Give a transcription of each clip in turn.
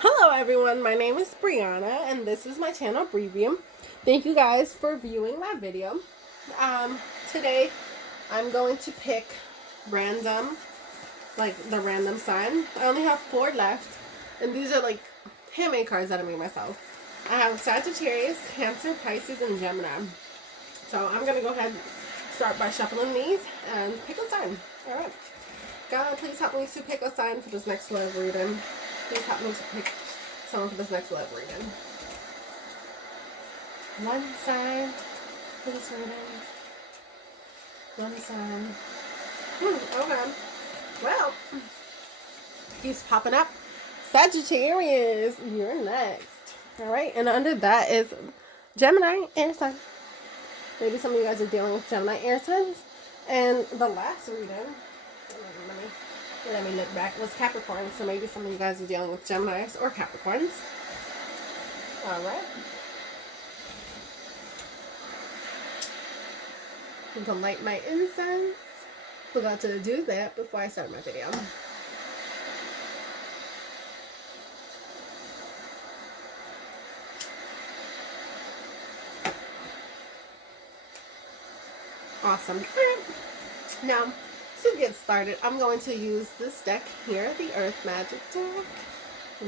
Hello everyone, my name is Brianna and this is my channel Briy View. Thank you guys for viewing my video. Today I'm going to pick random, like the random sign. I only have 4 left and these are like handmade cards that I made myself. I have Sagittarius, Cancer, Pisces, and Gemini. So I'm going to go ahead and start by shuffling these and pick a sign. Alright. God, please help me to pick a sign for this next love reading. Please help me to pick someone for this next love reading. One sign for this reading. One sign. Okay. Well, keeps popping up. Sagittarius, you're next. Alright, and under that is Gemini, air sign. Maybe some of you guys are dealing with Gemini air signs. And the last reading, let me look back, was Capricorn. So maybe some of you guys are dealing with Geminis or Capricorns. Alright. I'm going to light my incense. Forgot to do that before I start my video. Awesome. Alright. Now, to get started, I'm going to use this deck here, the Earth Magic deck.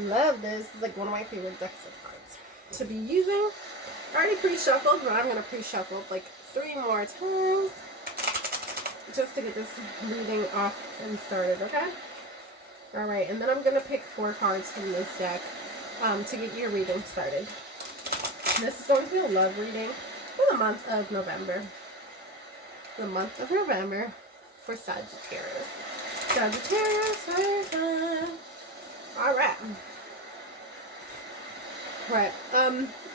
Love this. It's like one of my favorite decks of cards to be using. Already pre-shuffled, but I'm going to pre-shuffle like 3 more times just to get this reading off and started, okay? Alright, and then I'm going to pick 4 cards from this deck to get your reading started. This is going to be a love reading for the month of November. The month of November for Sagittarius. Sagittarius, alright. Right.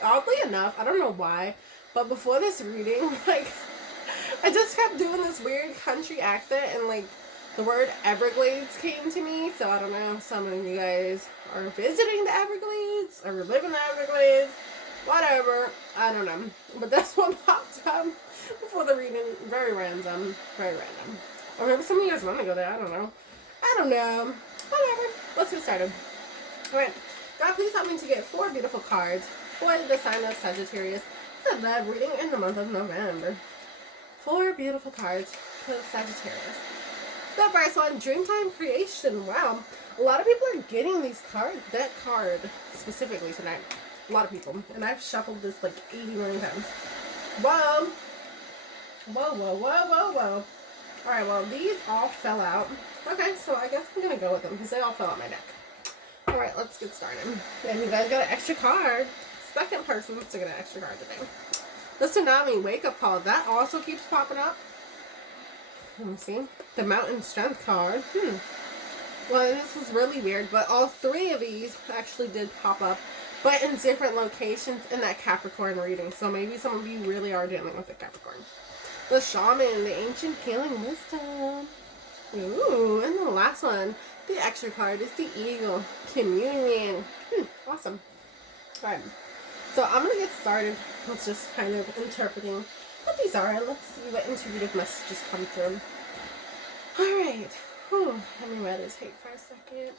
Oddly enough, I don't know why, but before this reading, like, I just kept doing this weird country accent and, like, the word Everglades came to me, so I don't know if some of you guys are visiting the Everglades or live in the Everglades, whatever, I don't know, but that's what popped up before the reading. Very random, very random. Or maybe some of you guys want to go there, I don't know. Whatever, let's get started. Alright, God, please help me to get 4 beautiful cards for the sign of Sagittarius, the love reading in the month of November. 4 beautiful cards for Sagittarius. The first one, Dreamtime Creation. Wow, a lot of people are getting these cards, that card specifically tonight. A lot of people, and I've shuffled this like 80 million times. Whoa. Whoa, whoa, whoa, whoa, whoa. Alright, well, these all fell out. Okay, so I guess I'm going to go with them because they all fell out my deck. Alright, let's get started. And you guys got an extra card. Second person to get an extra card today. The Tsunami Wake Up Call. That also keeps popping up. Let me see. The Mountain Strength card. Well, this is really weird, but all 3 of these actually did pop up, but in different locations in that Capricorn reading. So maybe some of you really are dealing with a Capricorn. The Shaman, the Ancient Healing Wisdom. Ooh, and the last one, the extra card, is the Eagle, Communion. Awesome. Alright, so I'm going to get started with just kind of interpreting what these are, and let's see what intuitive messages come through. Alright, let me meditate for a second.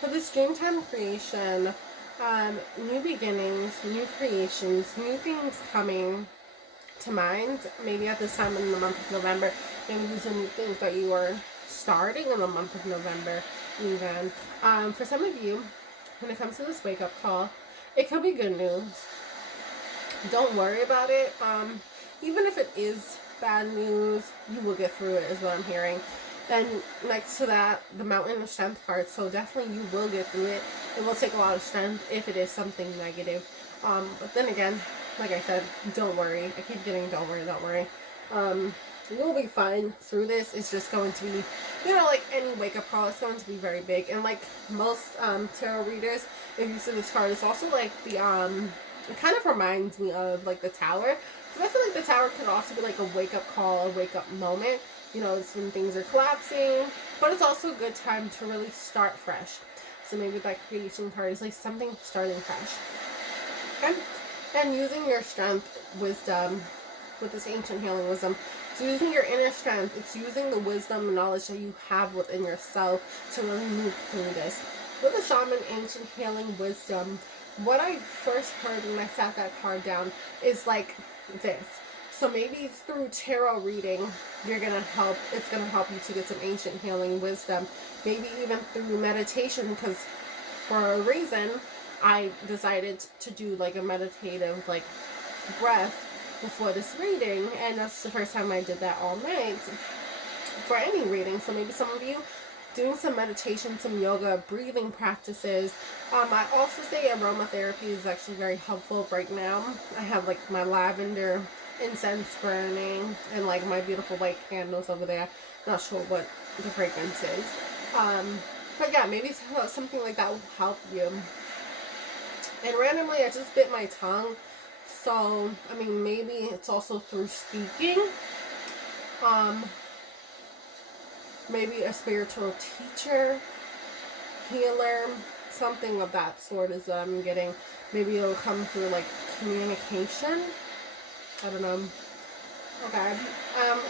For this Dreamtime Creation, new beginnings, new creations, new things coming to mind. Maybe at this time in the month of November, maybe these are new things that you are starting in the month of November even. For some of you, when it comes to this wake-up call, it could be good news. Don't worry about it. Even if it is bad news, you will get through it, is what I'm hearing. Then next to that, the Mountain of Strength card. So definitely you will get through it. It will take a lot of strength if it is something negative. But then again, like I said, don't worry. I keep getting don't worry, don't worry. You'll be fine through this. It's just going to be, you know, like any wake-up call, it's going to be very big. And like most tarot readers, if you see this card, it's also like the, it kind of reminds me of like the Tower. Because I feel like the Tower could also be like a wake-up call, a wake-up moment. You know, it's when things are collapsing, but it's also a good time to really start fresh. So maybe that creation card is like something starting fresh. Okay? And using your strength, wisdom, with this ancient healing wisdom, It's using your inner strength. It's using the wisdom and knowledge that you have within yourself to really move through this. With the Shaman Ancient Healing Wisdom, what I first heard when I sat that card down is like this. So maybe through tarot reading, it's gonna help you to get some ancient healing wisdom. Maybe even through meditation, because for a reason, I decided to do like a meditative like breath before this reading, and that's the first time I did that all night for any reading. So maybe some of you doing some meditation, some yoga, breathing practices. I also say aromatherapy is actually very helpful right now. I have like my lavender incense burning and like my beautiful white candles over there. Not sure what the fragrance is. But yeah, maybe something like that will help you. And randomly, I just bit my tongue. So, I mean, maybe it's also through speaking. Maybe a spiritual teacher, healer, something of that sort is what I'm getting. Maybe it'll come through like communication. I don't know. Okay.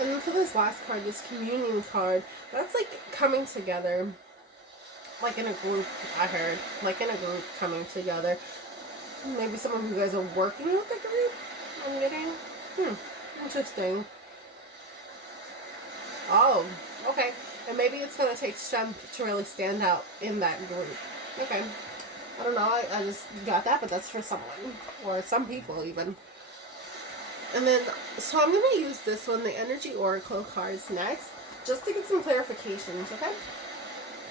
And then for this last card, this communion card, that's like coming together. Like in a group, I heard. Like in a group coming together. Maybe some of you guys are working with the group, I'm getting. Interesting. Oh, okay. And maybe it's going to take strength to really stand out in that group. Okay. I don't know. I just got that, but that's for someone. Or some people, even. And then, so I'm going to use this one, the Energy Oracle cards, next. Just to get some clarifications, okay?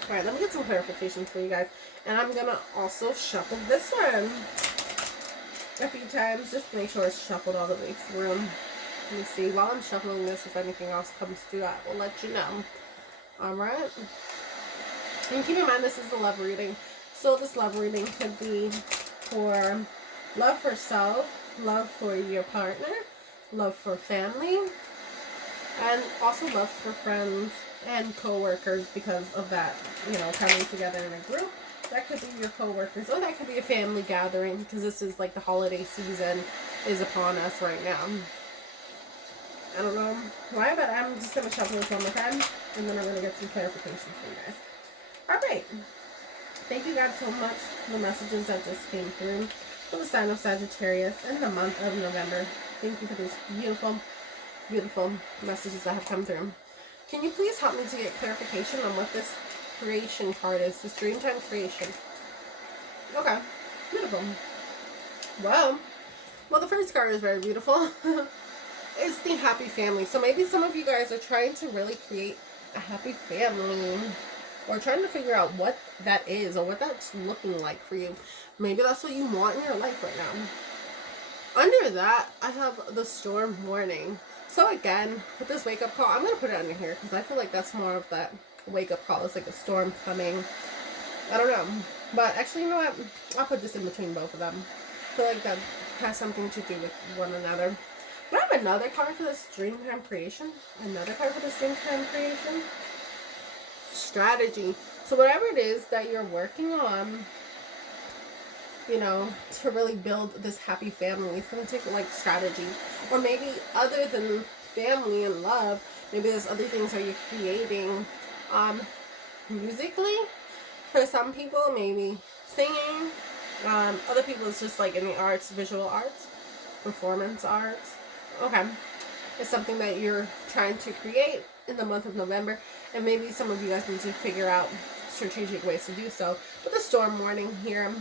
Alright, let me get some clarifications for you guys. And I'm going to also shuffle this one a few times, just to make sure it's shuffled all the way through. Let me see, while I'm shuffling this, if anything else comes through, I will let you know. Alright. And keep in mind, this is a love reading. So this love reading could be for love for self, love for your partner, love for family, and also love for friends and co-workers because of that, you know, coming together in a group. That could be your co-workers, or that could be a family gathering, because this is like the holiday season is upon us right now. I don't know why, but I'm just going to shuffle this one more time, and then I'm going to get some clarification for you guys. Alright. Thank you guys so much for the messages that just came through for the sign of Sagittarius in the month of November. Thank you for these beautiful, beautiful messages that have come through. Can you please help me to get clarification on what this creation card is? This Dreamtime creation. Okay. Beautiful. Well, the first card is very beautiful. It's the happy family. So maybe some of you guys are trying to really create a happy family, or trying to figure out what that is, or what that's looking like for you. Maybe that's what you want in your life right now. Under that, I have the storm warning. So again, with this wake-up call, I'm going to put it under here, because I feel like that's more of that wake-up call. It's like a storm coming. I don't know. But actually, you know what? I'll put this in between both of them. I feel like that has something to do with one another. But I have another card for this Dreamtime creation. Another card for this Dreamtime creation. Strategy. So whatever it is that you're working on, you know, to really build this happy family, it's going to take like strategy. Or maybe other than family and love, maybe there's other things that you're creating musically. For some people, maybe singing. Other people, it's just like in the arts, visual arts, performance arts. Okay. It's something that you're trying to create in the month of November, and maybe some of you guys need to figure out strategic ways to do so. With the storm warning here,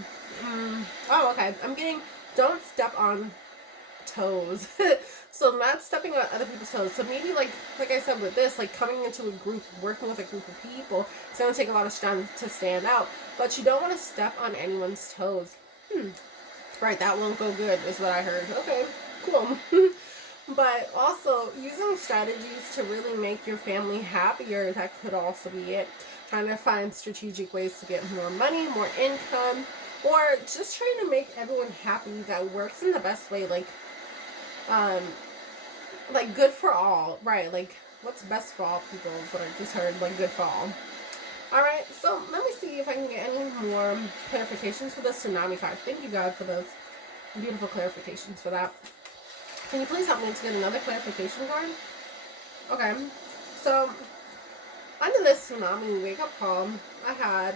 oh, okay, I'm getting, don't step on toes. So not stepping on other people's toes. So maybe like I said with this, like coming into a group, working with a group of people, it's going to take a lot of strength to stand out, but you don't want to step on anyone's toes. Right, that won't go good is what I heard. Okay, cool. But also using strategies to really make your family happier, that could also be it. Trying to find strategic ways to get more money, more income, or just trying to make everyone happy that works in the best way, like good for all, right? Like what's best for all people is what I just heard, like good for all. Alright, so let me see if I can get any more clarifications for the tsunami card. Thank you, God, for those beautiful clarifications for that. Can you please help me to get another clarification card? Okay, so under this tsunami wake up call, I had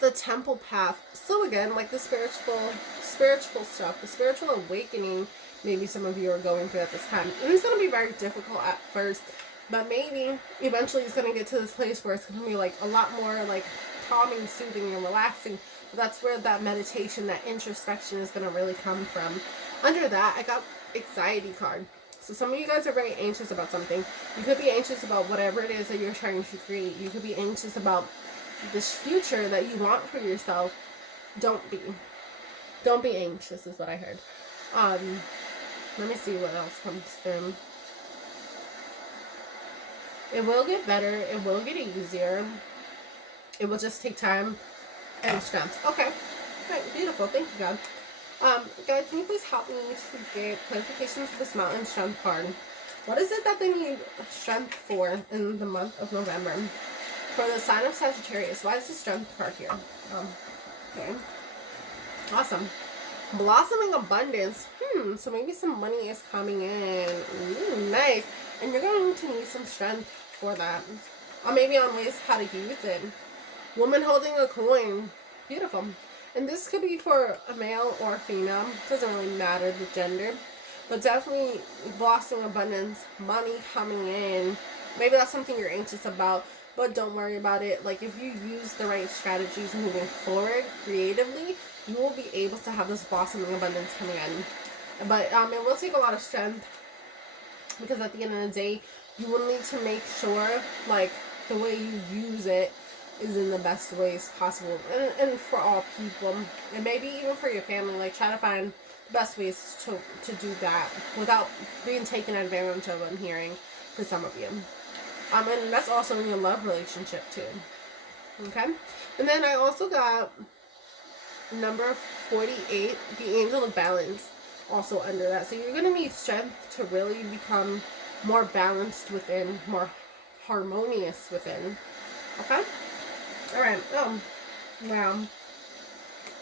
the temple path. So again, like the spiritual stuff, the spiritual awakening. Maybe some of you are going through at this time, and it's going to be very difficult at first, but maybe eventually it's going to get to this place where it's going to be like a lot more like calming, soothing, and relaxing. That's where that meditation, that introspection is going to really come from. Under that, I got anxiety card. So some of you guys are very anxious about something. You could be anxious about whatever it is that you're trying to create. You could be anxious about this future that you want for yourself. Don't be anxious is what I heard. Let me see what else comes through. It will get better. It will get easier. It will just take time and strength. Okay. Right, beautiful. Thank you, God. Guys, can you please help me to get clarification for this mountain strength card? What is it that they need strength for in the month of November? For the sign of Sagittarius, why is the strength card here? Okay. Awesome. Blossoming abundance. So maybe some money is coming in. Ooh, nice. And you're going to need some strength for that. Or maybe on ways how to use it. Woman holding a coin. Beautiful. And this could be for a male or a female. Doesn't really matter the gender. But definitely blossoming abundance. Money coming in. Maybe that's something you're anxious about. But don't worry about it. Like if you use the right strategies moving forward creatively, you will be able to have this blossoming abundance coming in. But it will take a lot of strength, because at the end of the day, you will need to make sure like the way you use it is in the best ways possible, and for all people, and maybe even for your family. Like try to find the best ways to do that without being taken advantage of, I'm hearing, for some of you. And that's also in your love relationship too. Okay? And then I also got number 48, the angel of balance, also under that. So you're going to need strength to really become more balanced within, more harmonious within. Okay? Alright. Oh. Wow.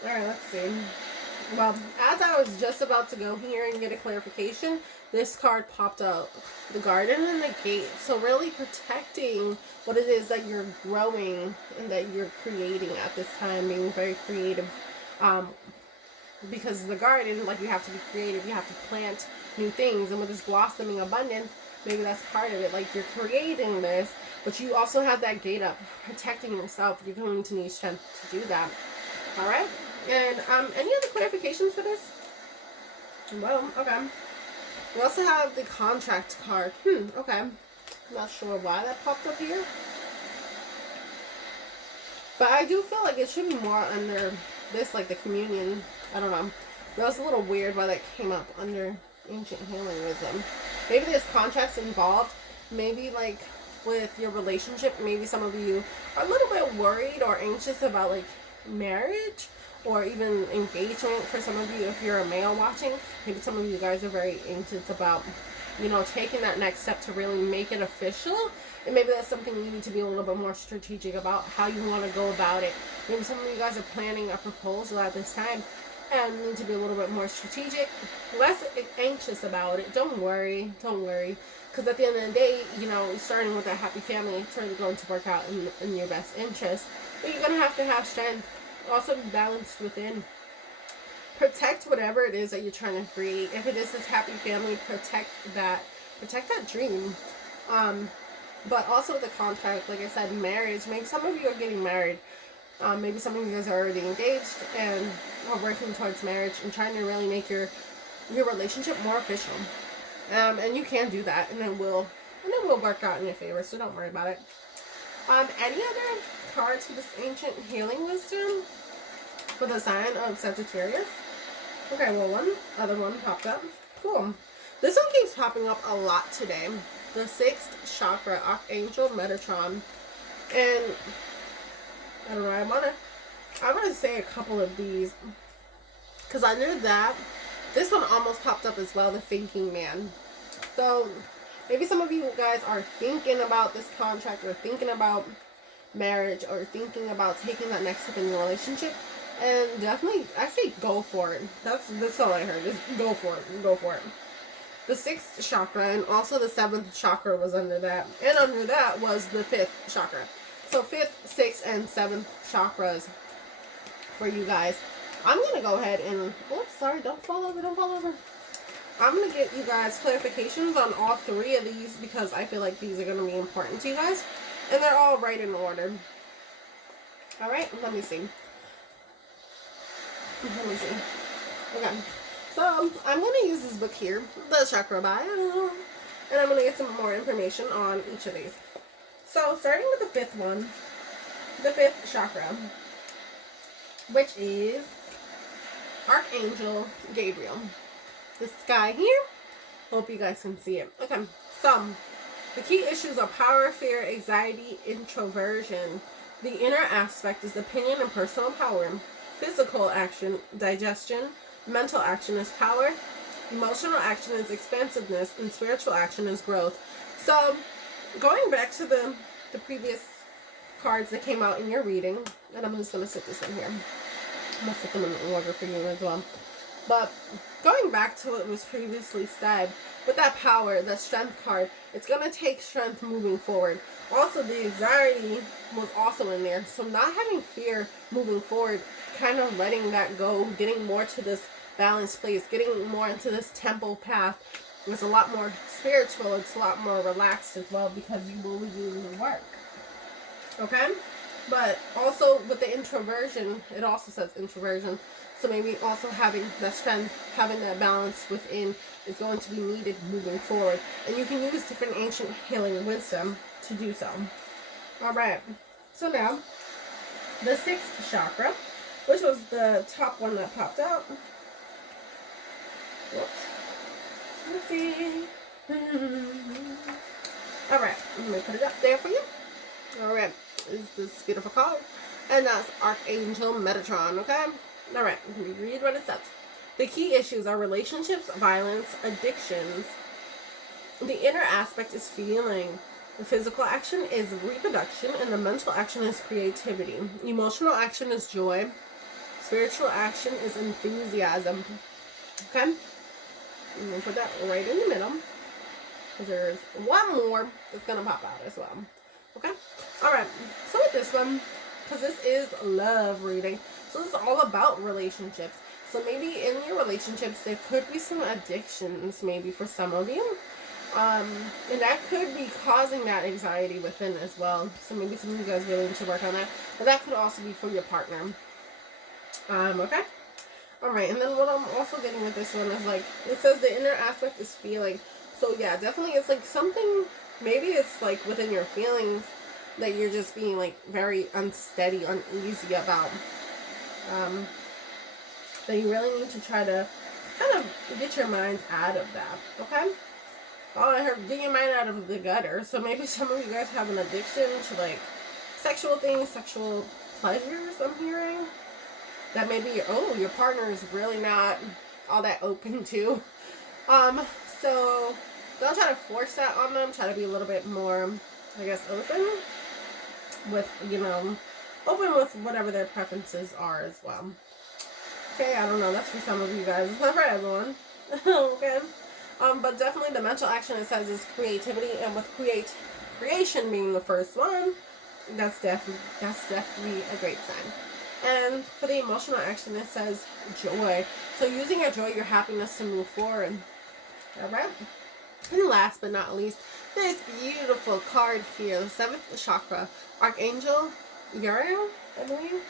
Alright, let's see. Well, as I was just about to go here and get a clarification, this card popped up. The garden and the gate. So really protecting what it is that you're growing and that you're creating at this time. Being very creative. Because the garden, like, you have to be creative. You have to plant new things. And with this blossoming abundance, maybe that's part of it. Like, you're creating this, but you also have that gate up. Protecting yourself. You're going to need strength to do that. Alright? And any other clarifications for this? Well, okay. We also have the contract card. Okay. Not sure why that popped up here. But I do feel like it should be more under this, like the communion. I don't know. That was a little weird why that came up under ancient healing wisdom. Maybe there's contracts involved. Maybe like with your relationship, maybe some of you are a little bit worried or anxious about like marriage or even engagement. For some of you, if you're a male watching, maybe some of you guys are very anxious about, you know, taking that next step to really make it official. And maybe that's something you need to be a little bit more strategic about how you want to go about it. Maybe some of you guys are planning a proposal at this time and need to be a little bit more strategic, less anxious about it. Don't worry. Because at the end of the day, you know, starting with a happy family, it's really going to work out in your best interest. But you're going to have strength. Also be balanced within. Protect whatever it is that you're trying to create. If it is this happy family, protect that dream. But also the contract, like I said, marriage. Maybe some of you are getting married. Maybe some of you guys are already engaged and are working towards marriage and trying to really make your relationship more official. And you can do that, and it will work out in your favor. So don't worry about it. Any other cards for this ancient healing wisdom for the sign of Sagittarius? Okay, well, one other one popped up. Cool. This one keeps popping up a lot today. The 6th chakra, Archangel Metatron. And I don't know, I wanna say a couple of these, because under that, this one almost popped up as well, the Thinking Man. So maybe some of you guys are thinking about this contract, or thinking about marriage, or thinking about taking that next step in your relationship. And definitely, I say go for it. That's all I heard. Just go for it. the 6th chakra, and also the 7th chakra was under that. And under that was the 5th chakra. So 5th, 6th, and 7th chakras for you guys. I'm going to go ahead and, oops, sorry, don't fall over, don't fall over. I'm going to get you guys clarifications on all 3 of these because I feel like these are going to be important to you guys. And they're all right in order. Alright, let me see. Okay. So, I'm going to use this book here, the Chakra Bio, and I'm going to get some more information on each of these. So, starting with the 5th one, the 5th chakra, which is Archangel Gabriel. This guy here, hope you guys can see it. Okay, so, the key issues are power, fear, anxiety, introversion. The inner aspect is opinion and personal power. Physical action, digestion. Mental action is power. Emotional action is expansiveness. And spiritual action is growth. So, going back to the previous cards that came out in your reading, and I'm just going to sit this one here. I'm going to sit them in order for you as well. But going back to what was previously said, with that power, that strength card, it's going to take strength moving forward. Also, the anxiety was also in there. So not having fear moving forward, kind of letting that go, getting more to this balanced place, getting more into this temple path. It's a lot more spiritual. It's a lot more relaxed as well because you will be doing the work. Okay? But also with the introversion, it also says introversion. So maybe also having that strength, having that balance within is going to be needed moving forward. And you can use different ancient healing wisdom to do so. Alright. So now, the 6th chakra, which was the top one that popped out. Whoops. Let's see. Alright. Let me put it up there for you. Alright. Is this beautiful card. And that's Archangel Metatron, okay? Alright, let me read what it says. The key issues are relationships, violence, addictions. The inner aspect is feeling. The physical action is reproduction, and the mental action is creativity. Emotional action is joy. Spiritual action is enthusiasm. Okay? I'm going to put that right in the middle. Because there's one more that's going to pop out as well. Okay? Alright, so with this one, because this is love reading, so this is all about relationships. So maybe in your relationships, there could be some addictions maybe for some of you. And that could be causing that anxiety within as well. So maybe some of you guys really need to work on that. But that could also be for your partner. Okay? Alright, and then what I'm also getting with this one is like, it says the inner aspect is feeling. So yeah, definitely it's like something, maybe it's like within your feelings that you're just being like very unsteady, uneasy about. That you really need to try to kind of get your mind out of that, okay? Oh, I heard get your mind out of the gutter. So maybe some of you guys have an addiction to like sexual things, sexual pleasures, I'm hearing. That maybe, your partner is really not all that open to. So don't try to force that on them. Try to be a little bit more, I guess, open with, open with whatever their preferences are as well. Okay, I don't know. That's for some of you guys. It's not for everyone. Okay. But definitely the mental action it says is creativity, and with creation being the first one, that's definitely a great sign. And for the emotional action it says joy. So using your joy, your happiness to move forward. Alright? And last but not least, this beautiful card here, the 7th chakra, Archangel Uriel, I believe.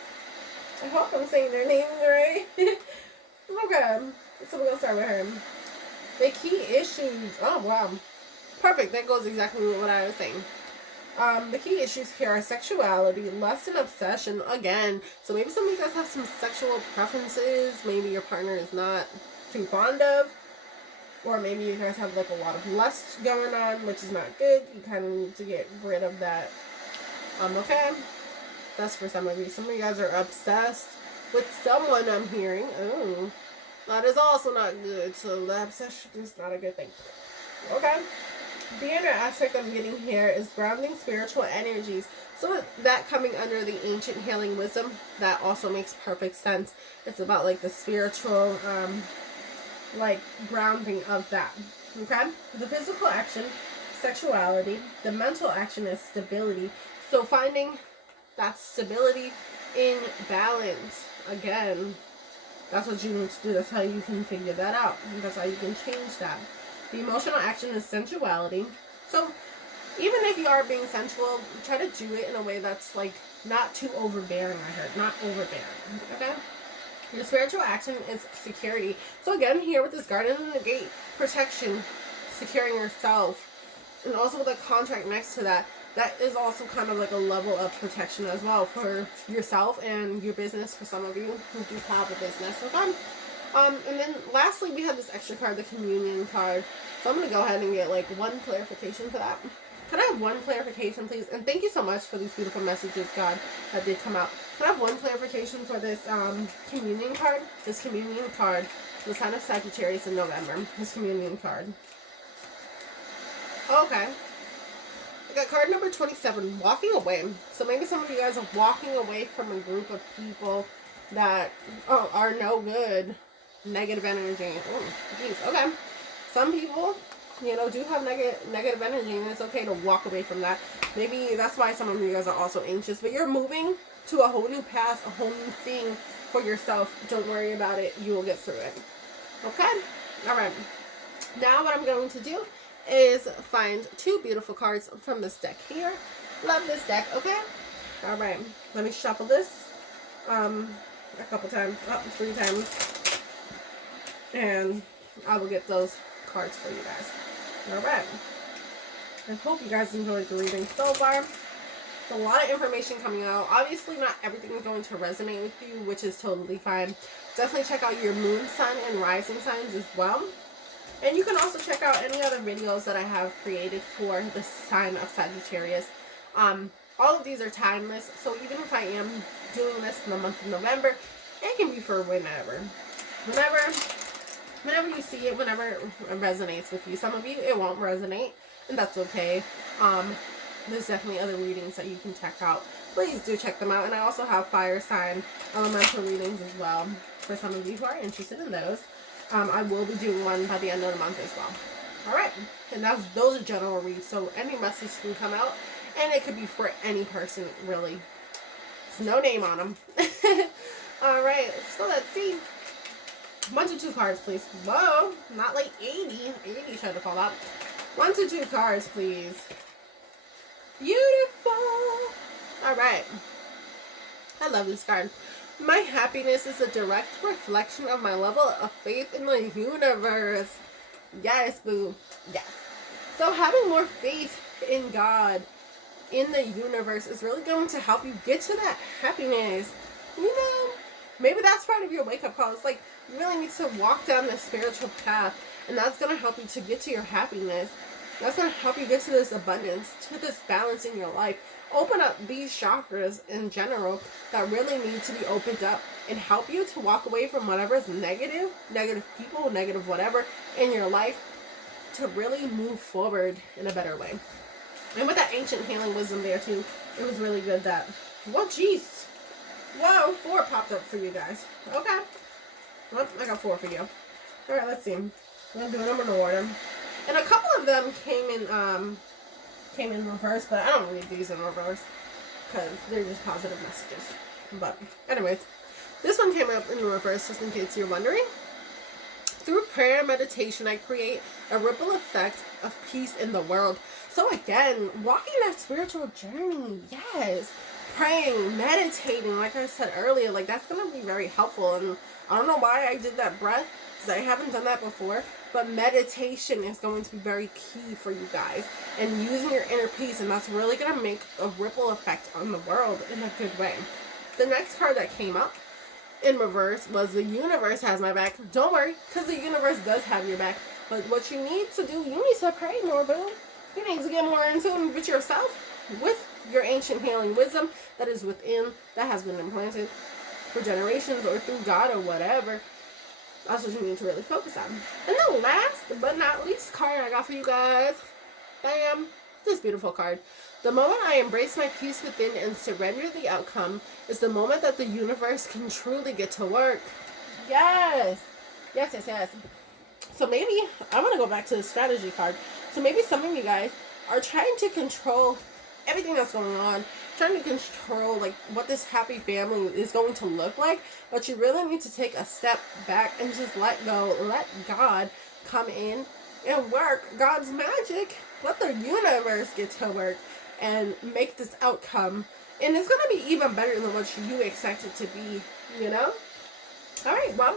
I hope I'm saying their names right. Okay, so we're going to start with her. The key issues, oh wow, perfect, that goes exactly with what I was saying. The key issues here are sexuality, lust, and obsession, again. So maybe some of you guys have some sexual preferences, maybe your partner is not too fond of, or maybe you guys have like a lot of lust going on, which is not good. You kind of need to get rid of that. Okay? That's for some of you. Some of you guys are obsessed with someone, I'm hearing. Oh, that is also not good. So the obsession is not a good thing. Okay? The inner aspect I'm getting here is grounding spiritual energies. So that coming under the ancient healing wisdom, that also makes perfect sense. It's about like the spiritual, like grounding of that. Okay? The physical action, sexuality. The mental action is stability. So finding that stability in balance. Again, that's what you need to do. That's how you can figure that out. That's how you can change that. The emotional action is sensuality. So even if you are being sensual, try to do it in a way that's like not too overbearing. I heard, not overbearing. Okay? Your spiritual action is security. So again, here with this garden in the gate, protection, securing yourself, and also with a contract next to that, that is also kind of like a level of protection as well for yourself and your business, for some of you who do have a business. Okay? And then lastly, we have this extra card, the communion card. So I'm going to go ahead and get like one clarification for that. Can I have one clarification, please? And thank you so much for these beautiful messages, God, that did come out. Can I have one clarification for this communion card? This communion card, the sign of Sagittarius in November. This communion card. Okay. I got card number 27, walking away. So maybe some of you guys are walking away from a group of people that are no good. Negative energy. Oh, jeez. Okay. Some people, you know, do have negative energy, and it's okay to walk away from that. Maybe that's why some of you guys are also anxious, but you're moving to a whole new path, a whole new thing for yourself. Don't worry about it. You will get through it. Okay? All right. Now what I'm going to do is find two beautiful cards from this deck here. Love this deck. Okay? All right. Let me shuffle this a couple times, 3 times, and I will get those cards for you guys. Alright. I hope you guys enjoyed the reading so far. It's a lot of information coming out. Obviously, not everything is going to resonate with you, which is totally fine. Definitely check out your moon, sun, and rising signs as well. And you can also check out any other videos that I have created for the sign of Sagittarius. All of these are timeless, so even if I am doing this in the month of November, it can be for whenever. Whenever you see it, whenever it resonates with you. Some of you, it won't resonate, and that's okay. There's definitely other readings that you can check out. Please do check them out. And I also have fire sign elemental readings as well for some of you who are interested in those. I will be doing one by the end of the month as well. Alright, and those are general reads, so any message can come out, and it could be for any person, really. There's no name on them. Alright, so let's see. 1 to 2 cards, please. Whoa, not like 80. 80 tried to fall out. 1 to 2 cards, please. Beautiful. All right. I love this card. My happiness is a direct reflection of my level of faith in the universe. Yes, boo. Yes. So having more faith in God, in the universe, is really going to help you get to that happiness. You know, maybe that's part of your wake-up call. It's like, you really need to walk down this spiritual path, and that's going to help you to get to your happiness. That's going to help you get to this abundance, to this balance in your life. Open up these chakras in general that really need to be opened up and help you to walk away from whatever is negative people, negative whatever in your life, to really move forward in a better way. And with that ancient healing wisdom there too, it was really good that, whoa, jeez. Whoa, 4 popped up for you guys. Okay. Well, I got 4 for you. Alright, let's see. I'm going to do them in order. And a couple of them came in reverse, but I don't read these in reverse because they're just positive messages. But anyways, this one came up in reverse just in case you're wondering. Through prayer and meditation, I create a ripple effect of peace in the world. So again, walking that spiritual journey, yes. Praying, meditating, like I said earlier, like that's going to be very helpful. And I don't know why I did that breath, because I haven't done that before. But meditation is going to be very key for you guys. And using your inner peace, and that's really going to make a ripple effect on the world in a good way. The next card that came up in reverse was the universe has my back. Don't worry, because the universe does have your back. But what you need to do, you need to pray more, boo. You need to get more in tune with yourself, with your ancient healing wisdom that is within, that has been implanted for generations or through God or whatever. That's what you need to really focus on. And the last but not least card I got for you guys, bam, this beautiful card. The moment I embrace my peace within and surrender the outcome is the moment that the universe can truly get to work. Yes. Yes, yes, yes. So maybe, I want to go back to the strategy card. So maybe some of you guys are trying to control everything that's going on, trying to control like what this happy family is going to look like, but you really need to take a step back and just let go, let God come in and work God's magic. Let the universe get to work and make this outcome. And it's going to be even better than what you expect it to be, you know? Alright, well,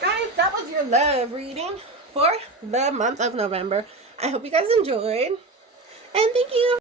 guys, that was your love reading for the month of November. I hope you guys enjoyed. And thank you.